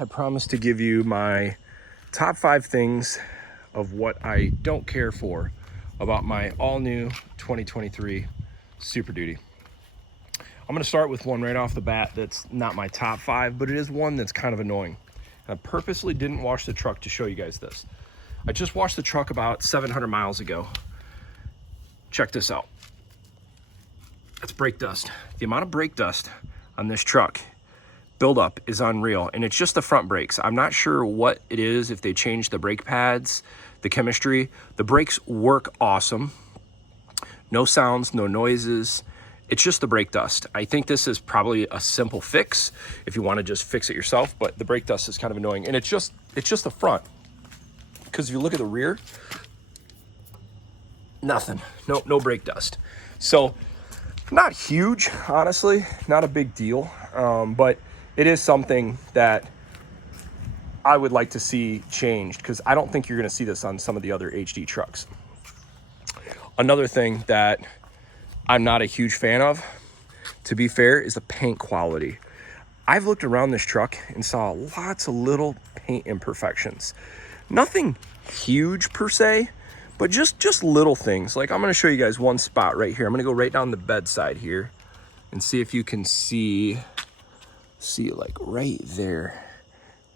I promised to give you my top 5 things of what I don't care for about my all-new 2023 Super Duty. I'm gonna start with one right off the bat that's not my top 5, but it is one that's kind of annoying. And I purposely didn't wash the truck to show you guys this. I just washed the truck about 700 miles ago. Check this out. That's brake dust. The amount of brake dust on this truck buildup is unreal, and it's just the front brakes. I'm not sure what it is, if they changed the brake pads, the chemistry. The brakes work awesome. No sounds, no noises. It's just the brake dust. I think this is probably a simple fix if you want to just fix it yourself, but the brake dust is kind of annoying. And it's just the front. Because if you look at the rear, nothing, no brake dust. So not huge, honestly, not a big deal, but it is something that I would like to see changed, because I don't think you're going to see this on some of the other HD trucks. Another thing that I'm not a huge fan of, to be fair, is the paint quality. I've looked around this truck and saw lots of little paint imperfections. Nothing huge per se, but just little things. Like, I'm going to show you guys one spot right here. I'm going to go right down the bedside here and see if you can see it, like right there.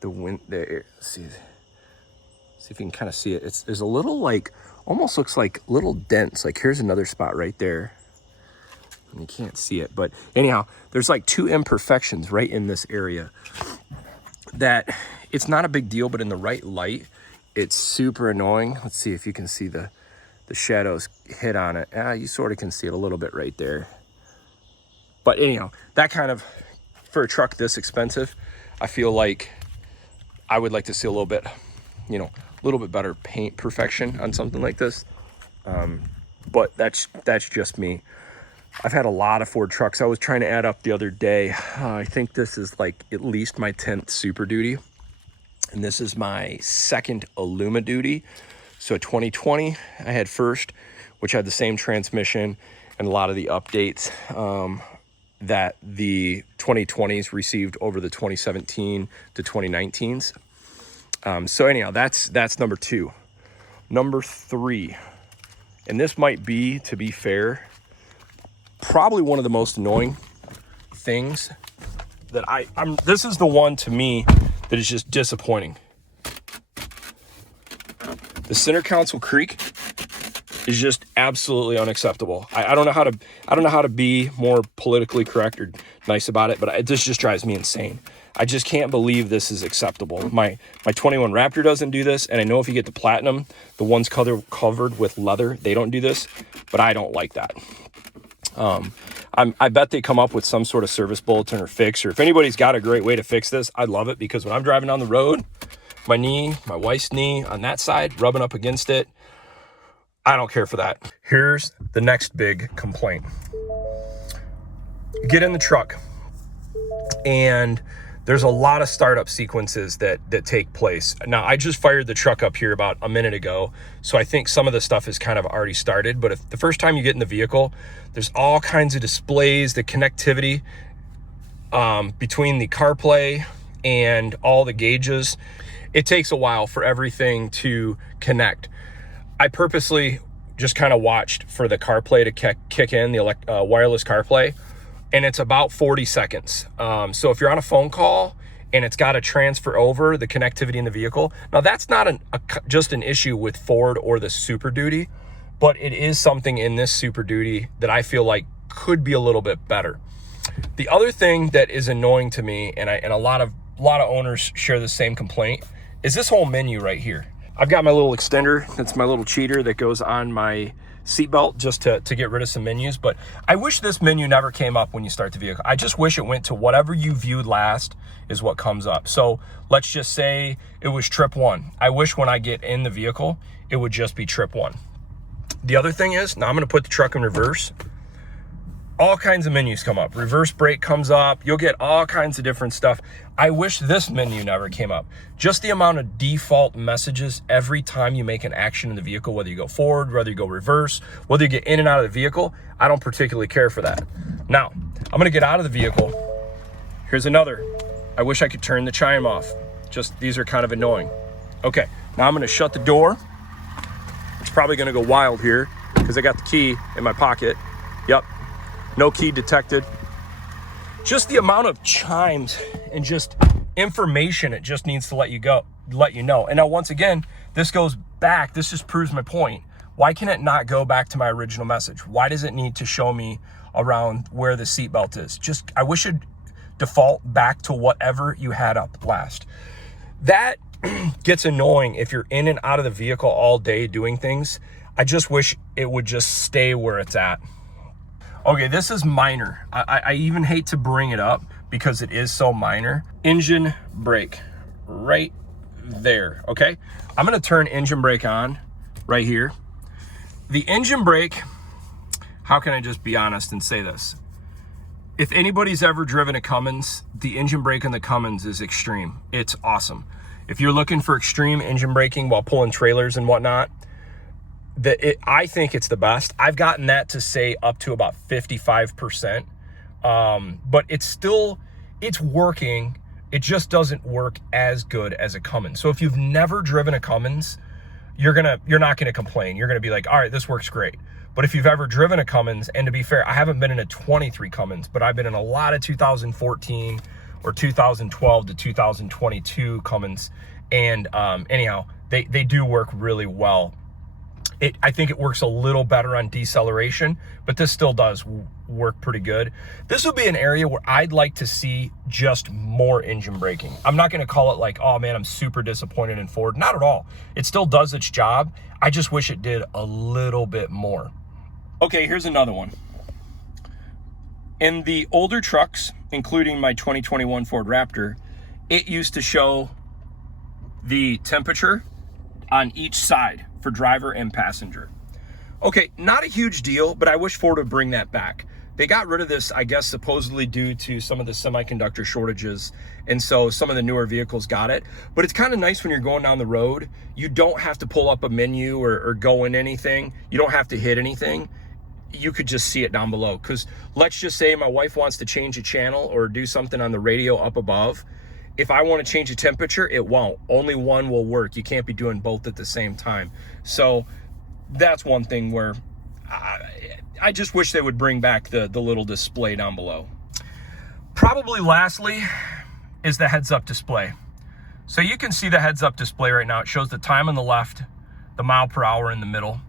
The wind there. See if you can kind of see it. There's a little, like, almost looks like little dents. Like, here's another spot right there. And you can't see it, but anyhow, there's like 2 imperfections right in this area that it's not a big deal, but in the right light, it's super annoying. Let's see if you can see the shadows hit on it. You sort of can see it a little bit right there. But anyhow, that kind of, for a truck this expensive, I feel like I would like to see a little bit, a little bit better paint perfection on something like this. But that's just me. I've had a lot of Ford trucks. I was trying to add up the other day. I think this is like at least my 10th Super Duty. And this is my 2nd Illuma Duty. So 2020, I had first, which had the same transmission and a lot of the updates that the 2020s received over the 2017 to 2019s. So anyhow, that's number 2. Number 3, and this might be, to be fair, probably one of the most annoying things that this is the one to me that is just disappointing. The center console creak is just absolutely unacceptable. I don't know how to be more politically correct or nice about it, but this just drives me insane. I just can't believe this is acceptable. My 21 Raptor doesn't do this, and I know if you get the Platinum, the ones covered with leather, they don't do this, but I don't like that. I bet they come up with some sort of service bulletin or fix, or if anybody's got a great way to fix this, I'd love it, because when I'm driving down the road, my wife's knee on that side, rubbing up against it, I don't care for that. Here's the next big complaint. You get in the truck, and there's a lot of startup sequences that take place. Now, I just fired the truck up here about a minute ago, so I think some of the stuff is kind of already started, but if the first time you get in the vehicle, there's all kinds of displays, the connectivity between the CarPlay and all the gauges. It takes a while for everything to connect. I purposely just kind of watched for the CarPlay to kick in, the wireless CarPlay, and it's about 40 seconds. So if you're on a phone call and it's got to transfer over the connectivity in the vehicle, now that's not just an issue with Ford or the Super Duty, but it is something in this Super Duty that I feel like could be a little bit better. The other thing that is annoying to me, and a lot of owners share the same complaint, is this whole menu right here. I've got my little extender, that's my little cheater that goes on my seatbelt just to get rid of some menus, but I wish this menu never came up when you start the vehicle. I just wish it went to whatever you viewed last is what comes up. So let's just say it was trip 1. I wish when I get in the vehicle, it would just be trip 1. The other thing is, now I'm gonna put the truck in reverse. All kinds of menus come up. Reverse brake comes up. You'll get all kinds of different stuff. I wish this menu never came up. Just the amount of default messages every time you make an action in the vehicle, whether you go forward, whether you go reverse, whether you get in and out of the vehicle, I don't particularly care for that. Now, I'm gonna get out of the vehicle. Here's another. I wish I could turn the chime off. Just these are kind of annoying. Okay, now I'm gonna shut the door. It's probably gonna go wild here because I got the key in my pocket. Yep, no key detected. Just the amount of chimes and just information it just needs to let you know. And now once again, this goes back, this just proves my point. Why can it not go back to my original message? Why does it need to show me around where the seatbelt is? Just, I wish it default back to whatever you had up last. That gets annoying if you're in and out of the vehicle all day doing things. I just wish it would just stay where it's at. Okay, this is minor. I even hate to bring it up because it is so minor. Engine brake right there, okay? I'm gonna turn engine brake on right here. The engine brake, how can I just be honest and say this? If anybody's ever driven a Cummins, the engine brake in the Cummins is extreme. It's awesome. If you're looking for extreme engine braking while pulling trailers and whatnot, I think it's the best. I've gotten that to say up to about 55%, but it's working. It just doesn't work as good as a Cummins. So if you've never driven a Cummins, you're not gonna complain. You're gonna be like, all right, this works great. But if you've ever driven a Cummins, and to be fair, I haven't been in a 23 Cummins, but I've been in a lot of 2014 or 2012 to 2022 Cummins. And anyhow, they do work really well. I think it works a little better on deceleration, but this still does work pretty good. This would be an area where I'd like to see just more engine braking. I'm not gonna call it like, oh man, I'm super disappointed in Ford. Not at all. It still does its job. I just wish it did a little bit more. Okay, here's another one. In the older trucks, including my 2021 Ford Raptor, it used to show the temperature on each side for driver and passenger. Okay, not a huge deal, but I wish Ford would bring that back. They got rid of this, I guess, supposedly due to some of the semiconductor shortages, and so some of the newer vehicles got it. But it's kind of nice when you're going down the road. You don't have to pull up a menu or go in anything. You don't have to hit anything. You could just see it down below. Because let's just say my wife wants to change a channel or do something on the radio up above. If I want to change the temperature, it won't. Only one will work. You can't be doing both at the same time. So that's one thing where I just wish they would bring back the little display down below. Probably lastly is the heads-up display. So you can see the heads-up display right now. It shows the time on the left, the mile per hour in the middle,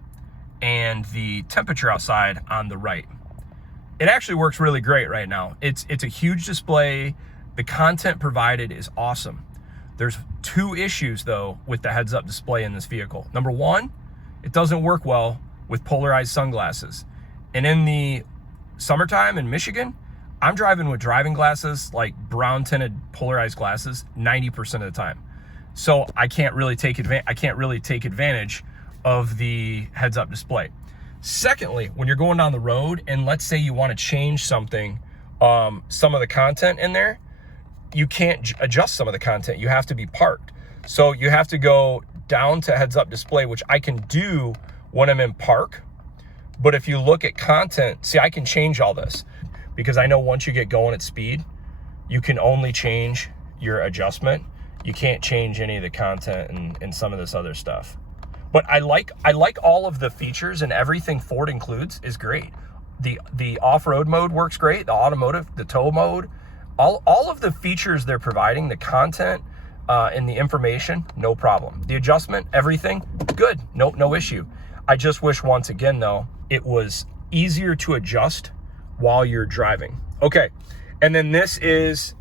and the temperature outside on the right. It actually works really great right now. It's a huge display. The content provided is awesome. There's two issues though with the heads-up display in this vehicle. Number one, it doesn't work well with polarized sunglasses. And in the summertime in Michigan, I'm driving with driving glasses, like brown tinted polarized glasses, 90% of the time. So I can't really take advantage of the heads-up display. Secondly, when you're going down the road and let's say you want to change something, some of the content in there, you can't adjust some of the content. You have to be parked. So you have to go down to heads-up display, which I can do when I'm in park. But if you look at content, see, I can change all this because I know once you get going at speed, you can only change your adjustment. You can't change any of the content and some of this other stuff. But I like all of the features, and everything Ford includes is great. The off-road mode works great, the automotive, the tow mode, all of the features they're providing, the content and the information, no problem. The adjustment, everything, good, no issue. I just wish once again though, it was easier to adjust while you're driving. Okay, and then this is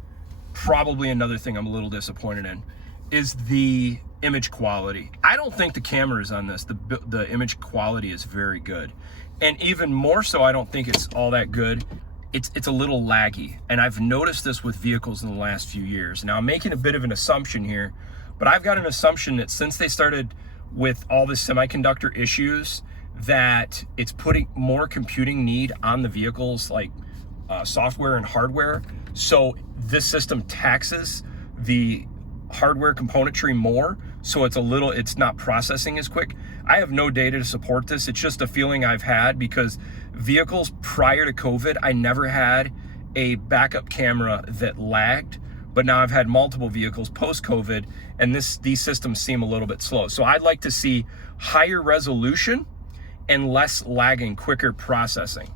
probably another thing I'm a little disappointed in, is the image quality. I don't think the cameras on this, the image quality is very good. And even more so, I don't think it's all that good. It's a little laggy. And I've noticed this with vehicles in the last few years. Now I'm making a bit of an assumption here, but I've got an assumption that since they started with all the semiconductor issues, that it's putting more computing need on the vehicles, like software and hardware. So this system taxes the hardware componentry more, so it's not processing as quick. I have no data to support this. It's just a feeling I've had because vehicles prior to COVID, I never had a backup camera that lagged, but now I've had multiple vehicles post-COVID, and these systems seem a little bit slow. So I'd like to see higher resolution and less lagging, quicker processing.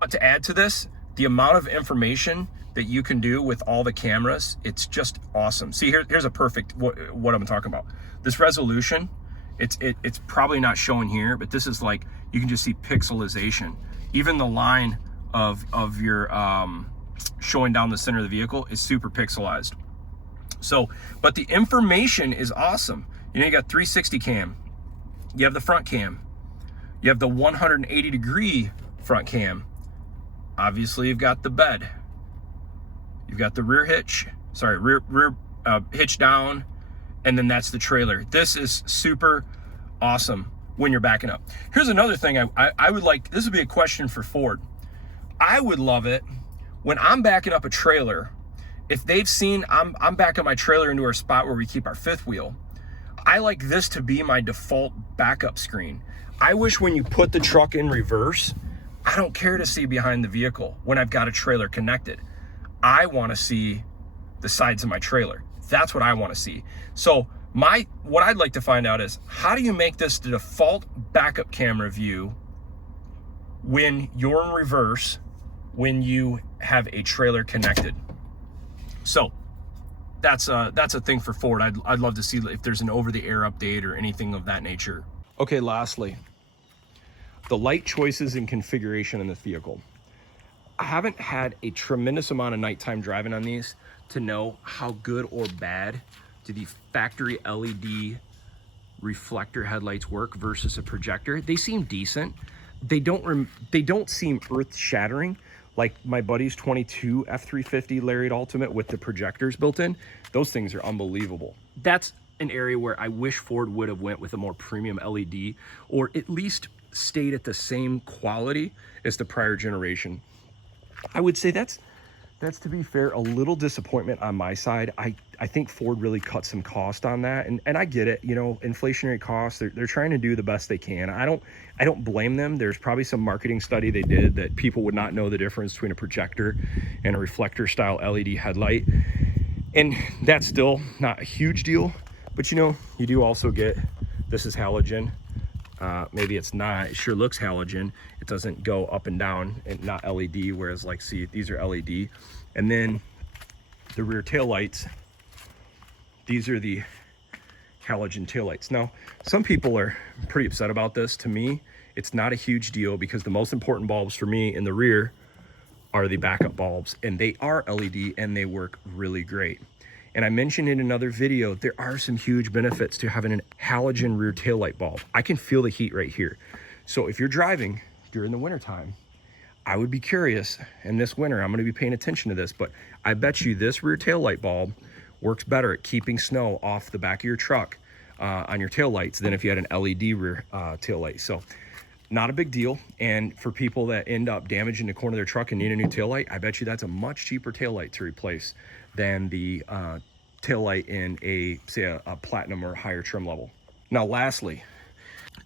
But to add to this, the amount of information that you can do with all the cameras, it's just awesome. See, here's a perfect, what I'm talking about. This resolution, it's probably not showing here, but this is like, you can just see pixelization. Even the line of your showing down the center of the vehicle is super pixelized. So, but the information is awesome. You know, you got 360 cam, you have the front cam, you have the 180 degree front cam. Obviously, you've got the bed, you've got the rear hitch down, and then that's the trailer. This is super awesome when you're backing up. Here's another thing I would like, this would be a question for Ford. I would love it when I'm backing up a trailer, if they've seen I'm backing my trailer into our spot where we keep our fifth wheel, I like this to be my default backup screen. I wish when you put the truck in reverse, I don't care to see behind the vehicle when I've got a trailer connected. I want to see the sides of my trailer. That's what I want to see. So what I'd like to find out is, how do you make this the default backup camera view when you're in reverse, when you have a trailer connected? So that's a thing for Ford. I'd love to see if there's an over-the-air update or anything of that nature. Okay, lastly, the light choices and configuration in this vehicle. I haven't had a tremendous amount of nighttime driving on these to know how good or bad do the factory LED reflector headlights work versus a projector. They seem decent. They don't seem earth-shattering like my buddy's 22 F350 Lariat Ultimate with the projectors built in. Those things are unbelievable. That's an area where I wish Ford would have went with a more premium LED, or at least stayed at the same quality as the prior generation. I would say that's to be fair, a little disappointment on my side. I think Ford really cut some cost on that, and I get it, you know, inflationary costs, they're trying to do the best they can. I don't blame them. There's probably some marketing study they did that people would not know the difference between a projector and a reflector style LED headlight, and that's still not a huge deal. But you know, you do also get, this is halogen. Maybe it's not, it sure looks halogen. It doesn't go up and down and not LED, whereas like, see, these are LED. And then the rear tail lights, these are the halogen tail lights. Now, some people are pretty upset about this. To me, it's not a huge deal because the most important bulbs for me in the rear are the backup bulbs, and they are LED and they work really great. And I mentioned in another video, there are some huge benefits to having a halogen rear taillight bulb. I can feel the heat right here. So if you're driving during the wintertime, I would be curious, and this winter I'm gonna be paying attention to this, but I bet you this rear taillight bulb works better at keeping snow off the back of your truck on your taillights than if you had an LED rear taillight. So not a big deal. And for people that end up damaging the corner of their truck and need a new taillight, I bet you that's a much cheaper taillight to replace than the taillight in say a platinum or higher trim level. Now lastly,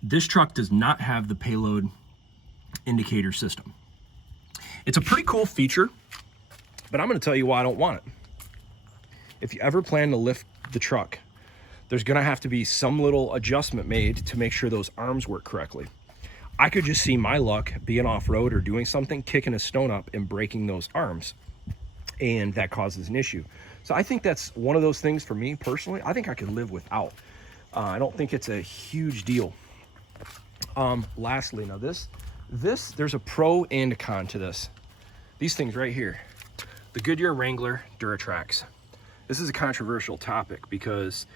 this truck does not have the payload indicator system. It's a pretty cool feature, but I'm going to tell you why I don't want it. If you ever plan to lift the truck, there's going to have to be some little adjustment made to make sure those arms work correctly. I could just see my luck being off-road or doing something, kicking a stone up and breaking those arms, and that causes an issue. So I think that's one of those things for me personally, I think I could live without. I don't think it's a huge deal. Lastly, now this, there's a pro and a con to this. These things right here, the Goodyear Wrangler Duratrax. This is a controversial topic because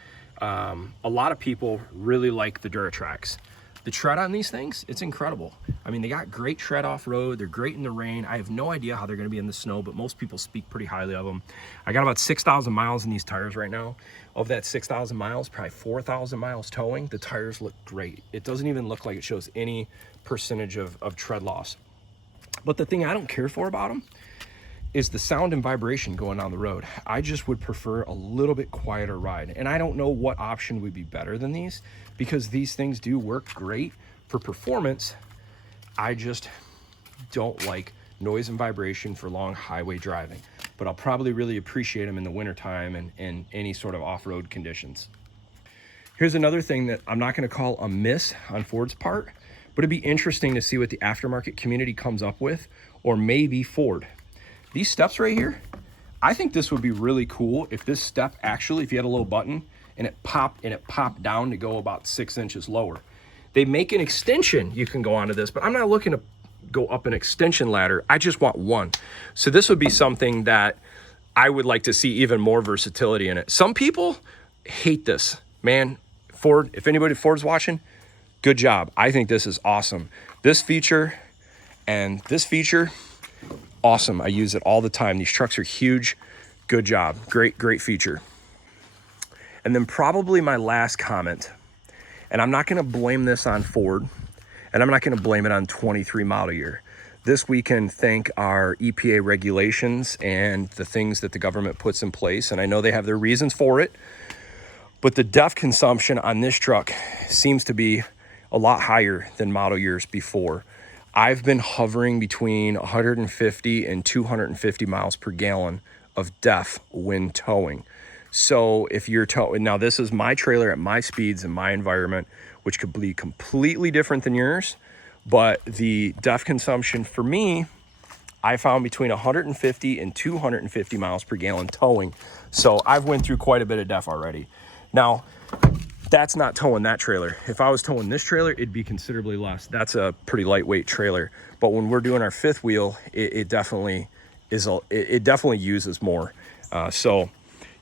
a lot of people really like the Duratrax. The tread on these things, it's incredible. I mean, they got great tread off-road. They're great in the rain. I have no idea how they're gonna be in the snow, but most people speak pretty highly of them. I got about 6,000 miles in these tires right now. Of that 6,000 miles, probably 4,000 miles towing. The tires look great. It doesn't even look like it shows any percentage of tread loss. But the thing I don't care for about them is the sound and vibration going down the road. I just would prefer a little bit quieter ride. And I don't know what option would be better than these, because these things do work great for performance. I just don't like noise and vibration for long highway driving. but I'll probably really appreciate them in the wintertime and in any sort of off-road conditions. Here's another thing that I'm not going to call a miss on Ford's part, but it'd be interesting to see what the aftermarket community comes up with, or maybe Ford. These steps right here, I think this would be really cool if this step actually, if you had a little button and it popped down to go about 6 inches lower. They make an extension you can go onto this, but I'm not looking to go up an extension ladder. I just want one. So this would be something that I would like to see even more versatility in it. Some people hate this, man. Ford, if anybody Ford's watching, good job. I think this is awesome. This feature and this feature, awesome. I use it all the time. These trucks are huge. Good job. Great, great feature. And then probably my last comment, and I'm not going to blame this on Ford, and I'm not going to blame it on 23 model year. This we can thank our EPA regulations and the things that the government puts in place, and I know they have their reasons for it. But the DEF consumption on this truck seems to be a lot higher than model years before. I've been hovering between 150 and 250 miles per gallon of DEF when towing. So if you're towing, now this is my trailer at my speeds in my environment, which could be completely different than yours, but the DEF consumption for me, I found between 150 and 250 miles per gallon towing. So I've went through quite a bit of DEF already. Now, that's not towing that trailer. If I was towing this trailer, it'd be considerably less. That's a pretty lightweight trailer. But when we're doing our fifth wheel, it definitely is. It definitely uses more. So,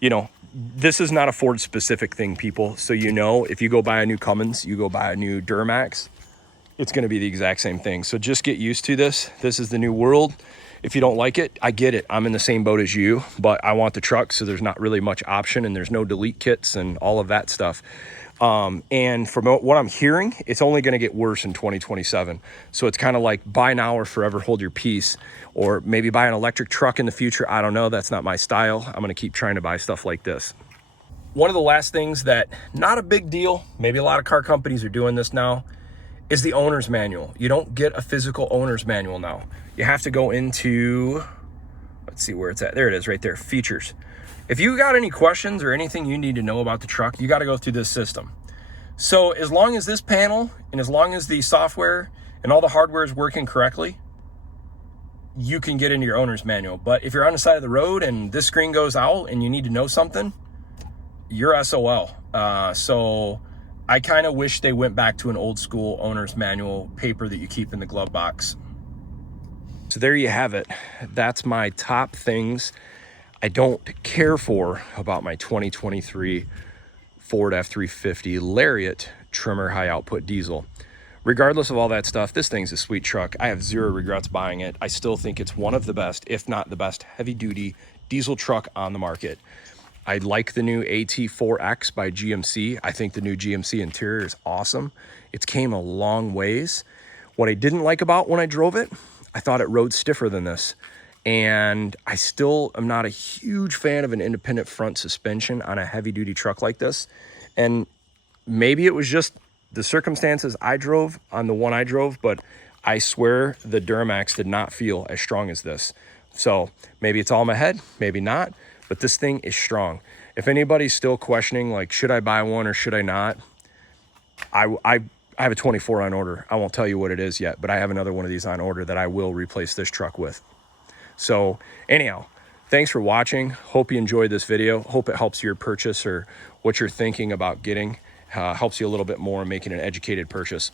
you know, this is not a Ford specific thing, people. So, you know, if you go buy a new Cummins, you go buy a new Duramax, it's going to be the exact same thing. So just get used to this. This is the new world. If you don't like it, I get it. I'm in the same boat as you, but I want the truck, so there's not really much option, and there's no delete kits and all of that stuff. And from what I'm hearing, it's only going to get worse in 2027. So it's kind of like buy now or forever hold your peace, or maybe buy an electric truck in the future. I don't know. That's not my style. I'm going to keep trying to buy stuff like this. One of the last things that, not a big deal, maybe a lot of car companies are doing this now, is the owner's manual. You don't get a physical owner's manual now. You have to go into, let's see where it's at. There it is right there, features. If you got any questions or anything you need to know about the truck, you got to go through this system. So as long as this panel and as long as the software and all the hardware is working correctly, you can get into your owner's manual. But if you're on the side of the road and this screen goes out and you need to know something, you're SOL. So I kind of wish they went back to an old school owner's manual paper that you keep in the glove box. So there you have it. That's my top things I don't care for about my 2023 Ford F350 Lariat Tremor high output diesel. Regardless of all that stuff, this thing's a sweet truck. I have zero regrets buying it. I still think it's one of the best, if not the best, heavy duty diesel truck on the market. I like the new AT4X by GMC. I think the new GMC interior is awesome. It's came a long ways. What I didn't like about when I drove it, I thought it rode stiffer than this. And I still am not a huge fan of an independent front suspension on a heavy duty truck like this. And maybe it was just the circumstances I drove on the one I drove, but I swear the Duramax did not feel as strong as this. So maybe it's all in my head, maybe not, but this thing is strong. If anybody's still questioning, like, should I buy one or should I not? I have a 24 on order. I won't tell you what it is yet, but I have another one of these on order that I will replace this truck with. So anyhow, thanks for watching. Hope you enjoyed this video. Hope it helps your purchase or what you're thinking about getting, helps you a little bit more in making an educated purchase.